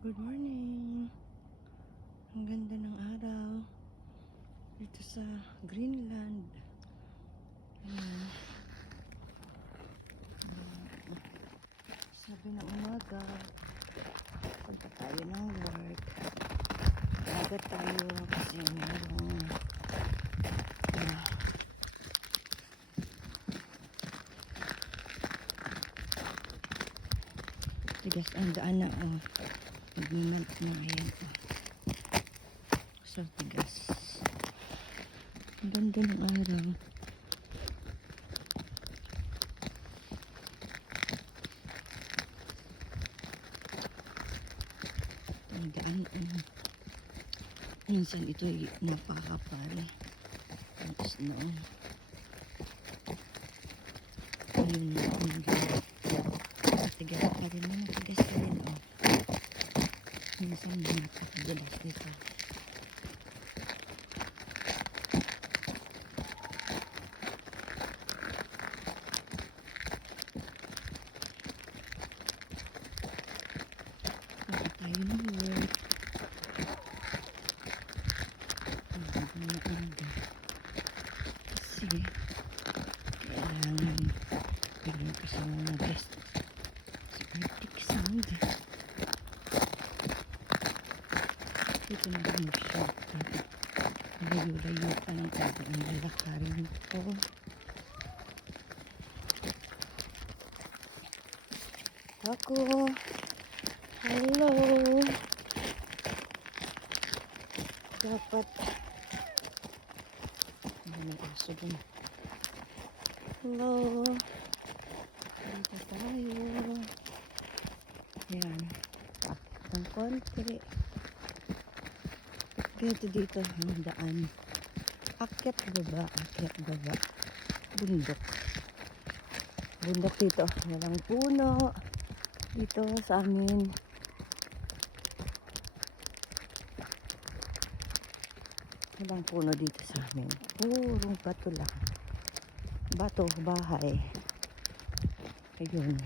Good morning. Ang ganda ng araw dito sa Greenland. Ayan. Sabi ng umaga, punta tayo ng work. Aga tayo kasi mayroong tigas ang daan na nag-melt na ngayon. So tigas. Ang ganda ng araw. Ang daan minsan ito ay napakapal ang snow. Ayun na matigas pa rin, matigas pa rin minsan napakadulas dito. Tayo ng work. Kasi kailangan bigyan ko sa mga guest sa Arctic Sound. Dito na rin mag-shop. Layo-layo pa ng tayo ang lalakarin ko. Ako. Hello. Dapat may aso dun. Hello. Dito tayo. Yan. Ang konti. Ganito dito ang daan. Akyat baba, akyat baba. Bundok. Bundok dito. Walang puno. Dito sa amin. Walang puno dito sa amin. Purong bato lang. Bato, bahay. Ayun.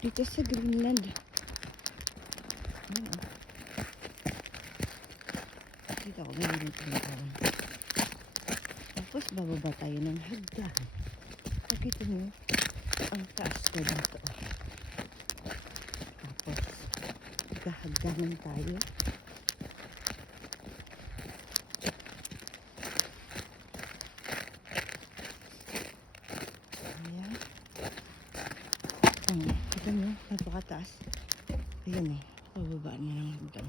Dito sa Greenland. Ayan. Dito ako mayroon tayo. Tapos bababa tayo ng hagdan. Pakita nyo ang taas ko dito. Tapos magkahagdanan tayo. Ayan. Kita nyo, napakataas. Ayan pababa na ng hagdan.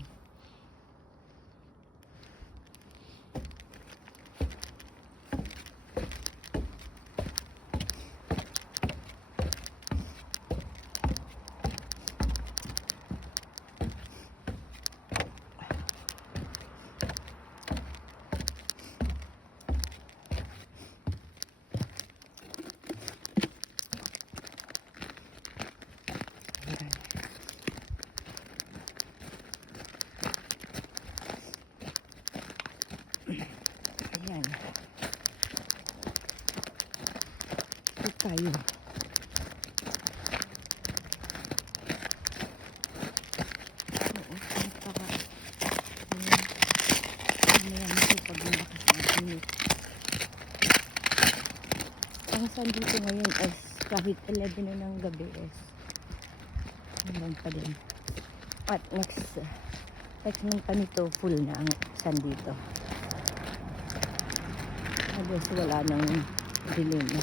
Ayan. Ito tayo. Oo, napaka ayan ito pag malakas ang init. Ang sun dito ngayon is kahit 11 na ng gabi is hanggang pa din. At next month pa nito full na ang sun dito. Halos wala nang dilim na.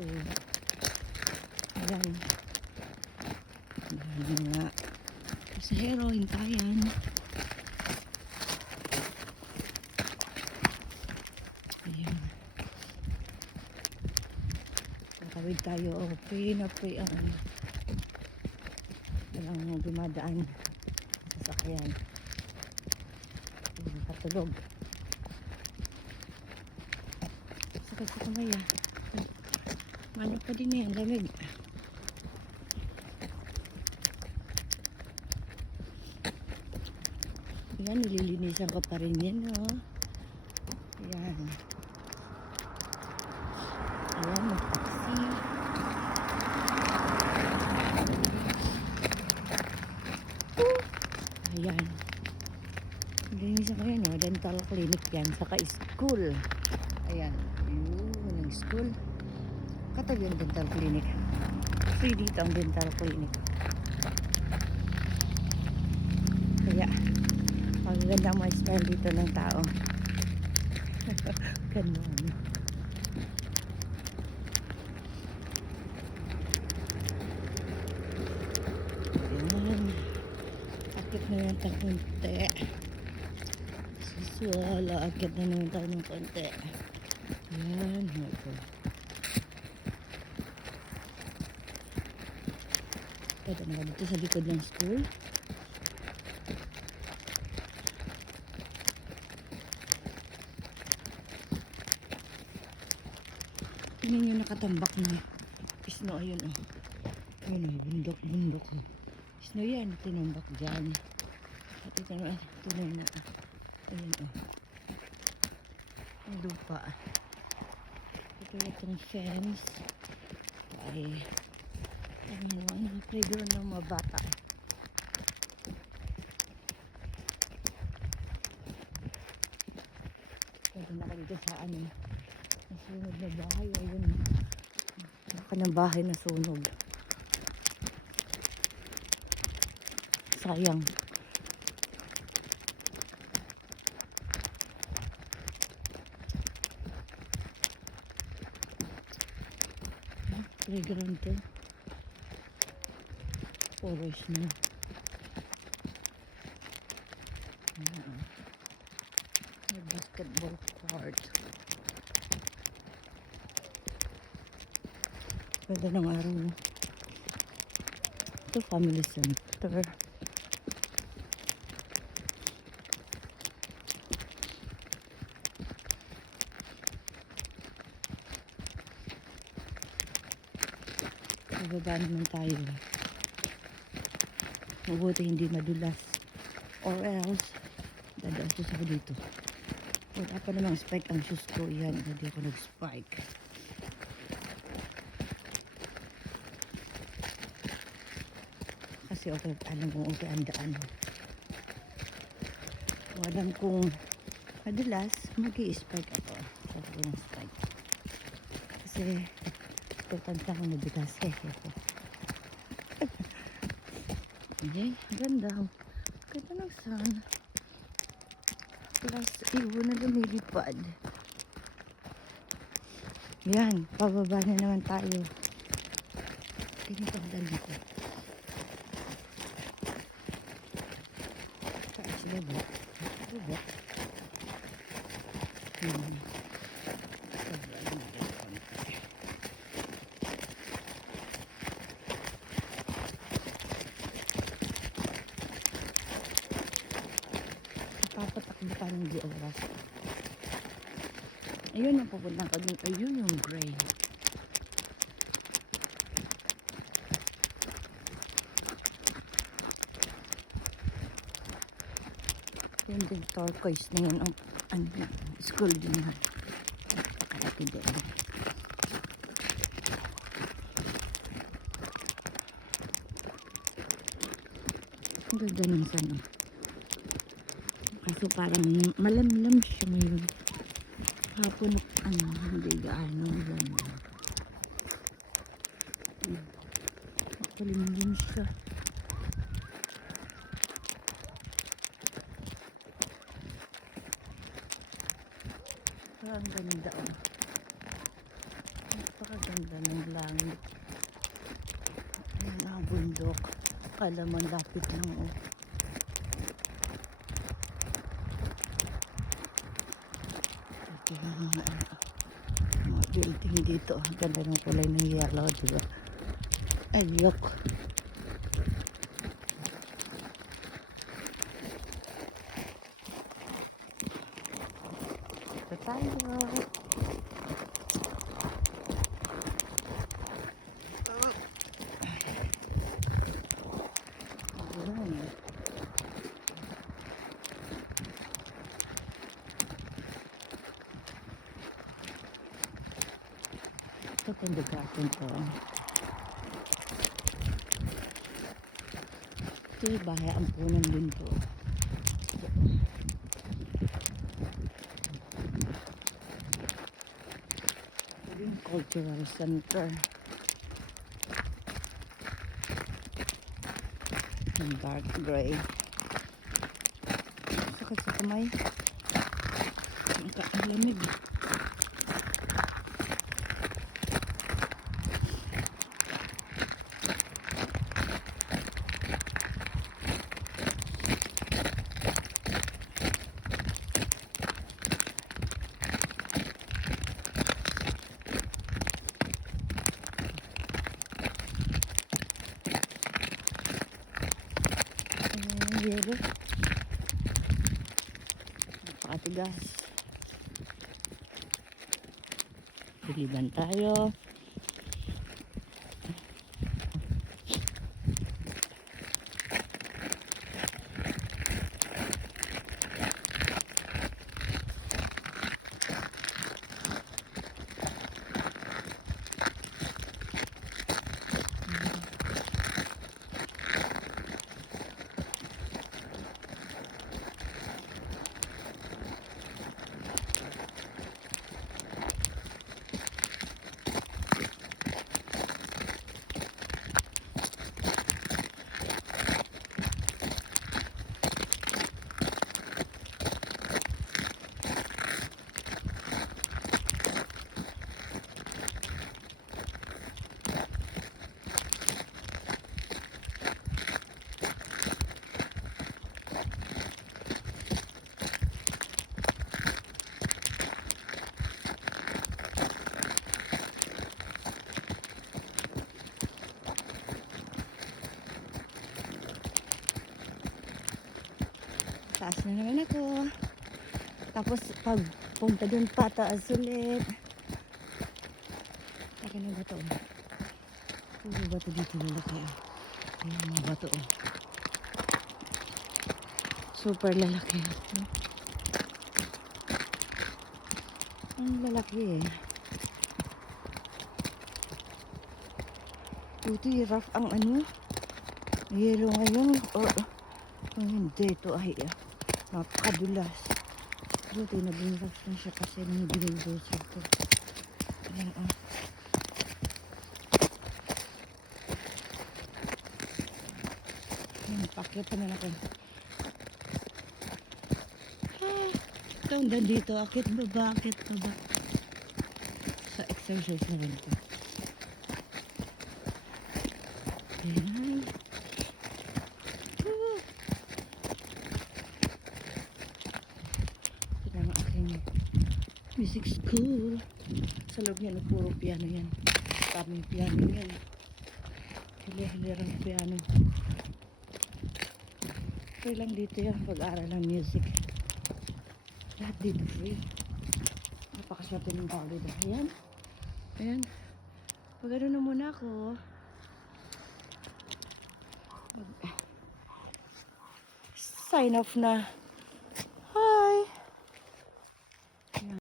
Ayan. Ayan nga. Pasahero, hintayan. Ayan. Kakawid tayo. Pray na pray ang walang dumadaan sa sasakyan. Nakatulog. Sakit sa kamay Ano pa din lamig. Yan, nililinisan ko pa rin yan, oh. Yan. Ayan, mag-taxi. Ayan. Nililinisan ko yan, oh. Dental clinic yan, saka school. Ayan. Yun, ang school. Katabi yung dental clinic. Free dito ang dental clinic. Kaya, magaganda ang style dito ng tao. Ganun. Ayan. Akit na yan ng konti. Wala, akit na naman tayo ng konti. Ayan. Ito. Ito na dito sa likod ng school. Tingnan nyo nakatambak na snow. Ayun, oh. Ayun, oh. Bundok, oh. Snow yan. Tinambak dyan. At ito na. Tunay na. Ayun, oh. Ang lupa. Ito itong fence. Ay. Ang playground ng mga bata. Pwede na dito sa ano. Nasunog na bahay. Ayun. Baka ng bahay na sunog. Sayang. Playground to. Forest na. May basketball court. Pwede ng araw. Ito family center. Bababa naman tayo. Mabuti hindi madulas. Or else, dadaan ko sa dito. Wala pa namang spike ang shoes ko. Yan, hindi ako nag-spike. Kasi okay, alam kong okay ang daan. Kung alam kong madulas, mag-i-spike ako. Sa ako ng spike. Kasi, tutanta ko nadulas. Okay, ganda. Ganda ng sun. Plus, ibon na lumilipad. Yan, pababa na naman tayo. Ganito ang dito. Taas level. Level. Papatakbo pa ng di oras. Ayun ang pupunta ko dun. Ayun yung gray. Yung din turquoise na yun. Ang school din na. Napakalaki din. Ang ganda ng sana. Kaso parang malamlam siya ngayon. Hapon, hindi gaano ganda. Makalimlim siya. Parang ganda, oh. Napakaganda ng langit. Ayan ang bundok. Kala man lapit lang, oh. Mga building dito. Ganda ng kulay ng yellow, diba? Ay, look. Ito tayo. Ayan. Ito kindergarten to. Ito yung bahay ampunan din to. Ito yung cultural center. Yung dark gray. Sakit sa kamay. Ang lamig. Yelo. Napakatigas. Biliban tayo. Taas na naman ako. Tapos pag punta dun pataas ulit. Taka na bato. Puro bato dito lalaki. Ayan mga bato. Super lalaki. Ang lalaki eh. Buti rough ang ano. Yelo ngayon. Hindi ito ay napakadulas. Buti naging rough na siya kasi may bulldozer ko. Ayan o. Ayan, pakit naman ako. Ito hanggang dito. Akit baba, akit baba. Sa exercise na rin ko. Ayan. Music school. Sa loob niya, puro piano yan. Kaming piano yan. Hili-hilirang piano. Free lang dito yan pag-aaral ng music. Lahat dito free. Napakaswerte ng tao dito. Ayan. Ayan. Pag-ano na muna ako. Sign off na.